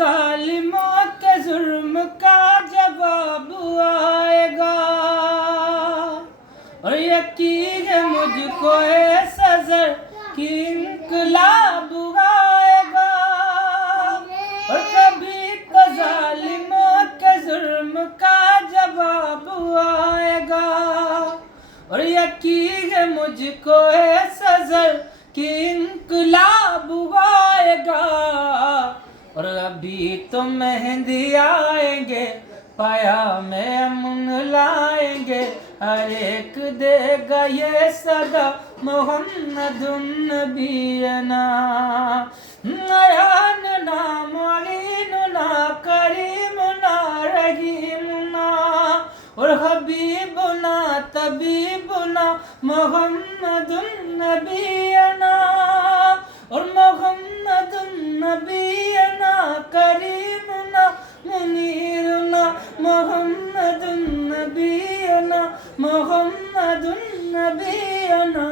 जालिमों के जुर्म का जवाब आएगा और यकीन है मुझको है सजर कि इनकलाब आएगा और कभी तो जालिमों के जुर्म का जवाब आएगा और यकीन है मुझको है सजर कि इनकलाब आएगा और अभी तो मेहंदी आएंगे पाया में अमन लाएंगे हर एक देगा ये सदा मोहम्मदुन नबीना नयान ना मौलीन ना करीम ना रहीम ना और हबीब ना तबीब ना मोहम्मदुन नबीना और मोहम्मदुन नबीना करीम ना मुनीर ना मोहम्मदुन नबीना मोहम्मदुन नबीना